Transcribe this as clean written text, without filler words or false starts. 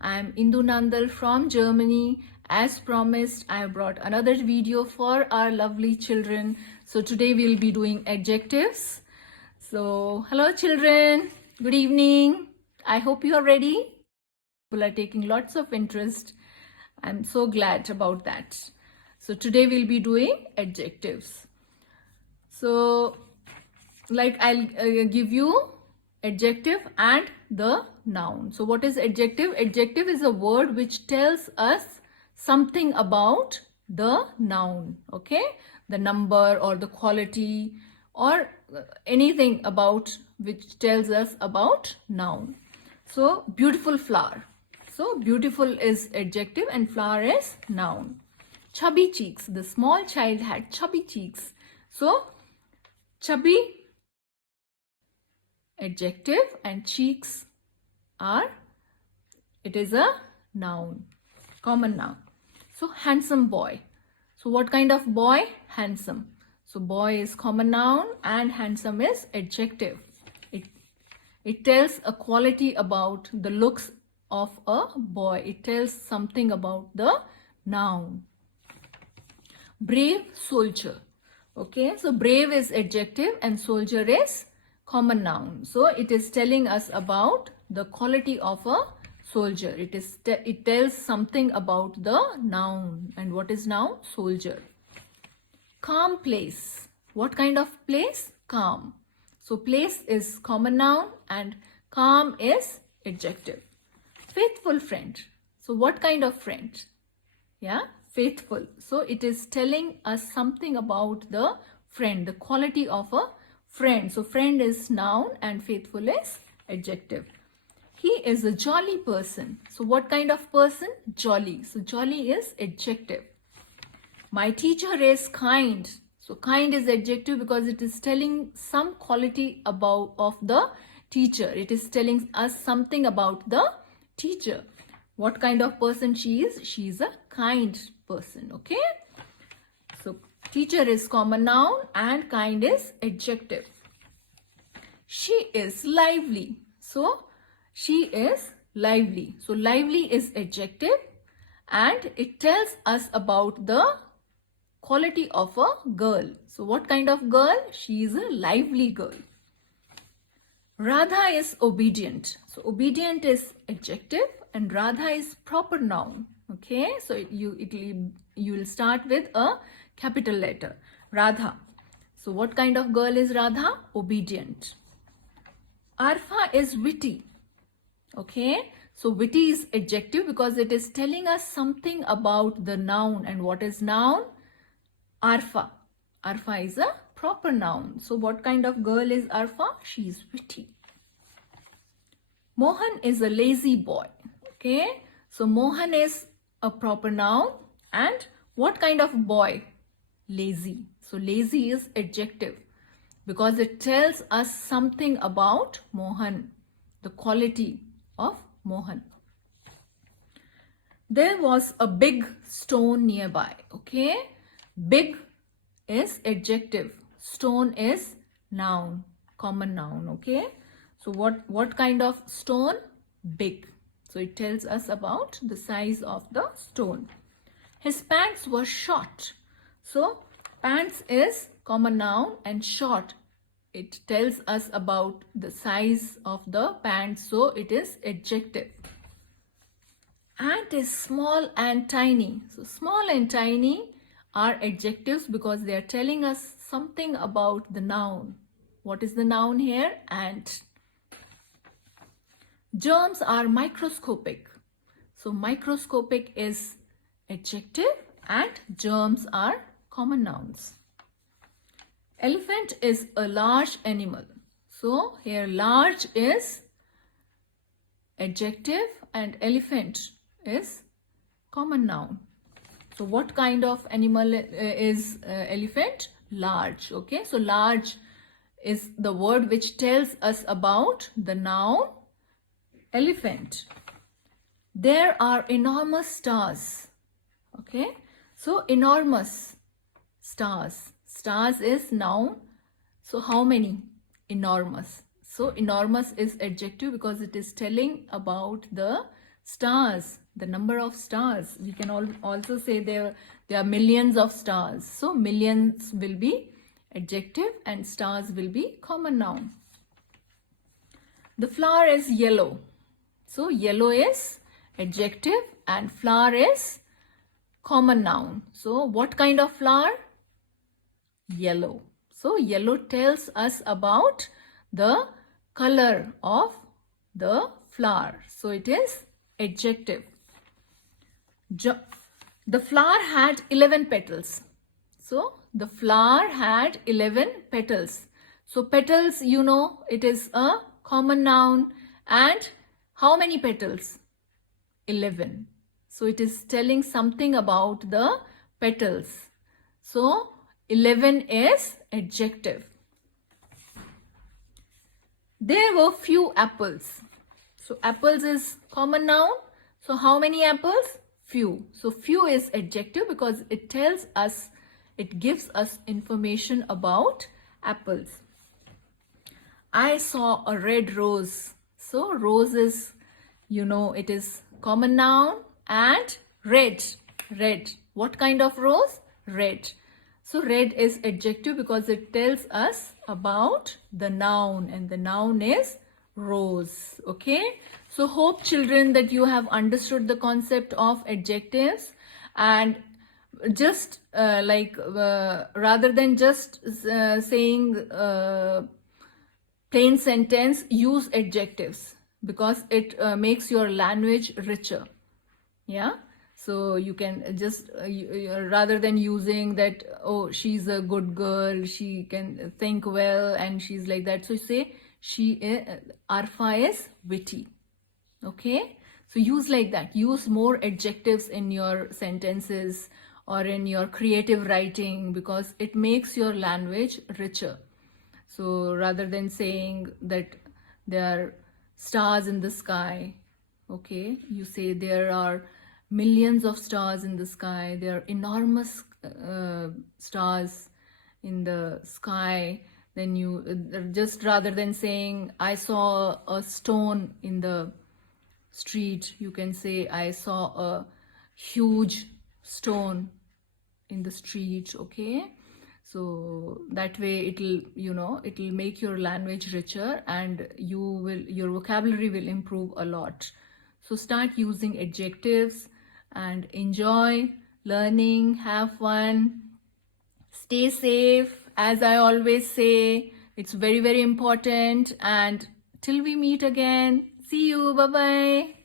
I'm Indu Nandal from Germany. As promised, I have brought another video for our lovely children. So today we'll be doing adjectives. So hello children, good evening. I hope you are ready. People are taking lots of interest. I'm so glad about that. So today we'll be doing adjectives. So like I'll give you adjective and the noun. So what is adjective? Adjective is a word which tells us something about the noun, okay? The number or the quality or anything about which tells us about noun. So beautiful flower. So beautiful is adjective and flower is noun. Chubby cheeks. The small child had chubby cheeks. So chubby adjective and cheeks it is a noun, common noun. So handsome boy. So what kind of boy? Handsome. So boy is common noun and handsome is adjective. It tells a quality about the looks of a boy. It tells something about the noun. Brave soldier. Okay, so brave is adjective and soldier is common noun. So it is telling us about the quality of a soldier. It tells something about the noun. And what is noun? Soldier. Calm place. What kind of place? Calm. So place is common noun and calm is adjective. Faithful friend. So what kind of friend? Yeah, faithful. So it is telling us something about the friend, the quality of a friend. So friend is noun and faithful is adjective. He is a jolly person. So what kind of person? Jolly. So jolly is adjective. My teacher is kind. So kind is adjective because it is telling some quality of the teacher. It is telling us something about the teacher. What kind of person she is? She is a kind person. Okay. So teacher is common noun and kind is adjective. She is lively. So she is lively. So lively is adjective and it tells us about the quality of a girl. So what kind of girl? She is a lively girl. Radha is obedient. So obedient is adjective and Radha is proper noun. Okay, so you will start with a capital letter. Radha. So what kind of girl is Radha? Obedient. Arfa is witty. Okay, so witty is adjective because it is telling us something about the noun. And what is noun? Arfa. Arfa is a proper noun. So what kind of girl is Arfa? She is witty. Mohan is a lazy boy. Okay, so Mohan is a proper noun and what kind of boy? Lazy. So lazy is adjective because it tells us something about Mohan, the quality of Mohan. There was a big stone nearby. Okay, big is adjective, stone is noun, common noun. Okay, so what kind of stone? Big. So it tells us about the size of the stone. His pants were short. So pants is common noun and short. It tells us about the size of the pants. So it is adjective. Ant is small and tiny. So small and tiny are adjectives because they are telling us something about the noun. What is the noun here? Ant. Germs are microscopic. So microscopic is adjective and germs are common nouns. Elephant is a large animal. So here large is adjective and elephant is common noun. So what kind of animal is elephant? Large. Okay, so large is the word which tells us about the noun elephant. There are enormous stars. Okay, so enormous stars. Stars is noun. So how many? Enormous. So enormous is adjective because it is telling about the Stars, the number of stars. We can also say there are millions of stars. So millions will be adjective and stars will be common noun. The flower is yellow. So yellow is adjective and flower is common noun. So what kind of flower? Yellow. So yellow tells us about the color of the flower. So it is adjective. The flower had 11 petals. So the flower had 11 petals. So petals, you know, it is a common noun. And how many petals? 11. So it is telling something about the petals. So 11 is adjective. There were few apples. So apples is common noun. So how many apples? Few. So few is adjective because it tells us, it gives us information about apples. I saw a red rose. So rose is, you know, it is common noun and red. Red. What kind of rose? Red. So red is adjective because it tells us about the noun, and the noun is rose. Okay. So hope children that you have understood the concept of adjectives, and just rather than just saying plain sentence, use adjectives because it makes your language richer. Yeah. So you can just rather than using that, oh, she's a good girl, she can think well and she's like that. So you say Arfa is witty. Okay. So use like that. Use more adjectives in your sentences or in your creative writing because it makes your language richer. So rather than saying that there are stars in the sky, okay, you say there are millions of stars in the sky, there are enormous stars in the sky. Then you just rather than saying I saw a stone in the street, you can say I saw a huge stone in the street. Okay. So that way it'll, you know, it'll make your language richer and your vocabulary will improve a lot. So start using adjectives and enjoy learning, have fun, stay safe. As I always say, it's very, very important. And till we meet again, see you. Bye-bye.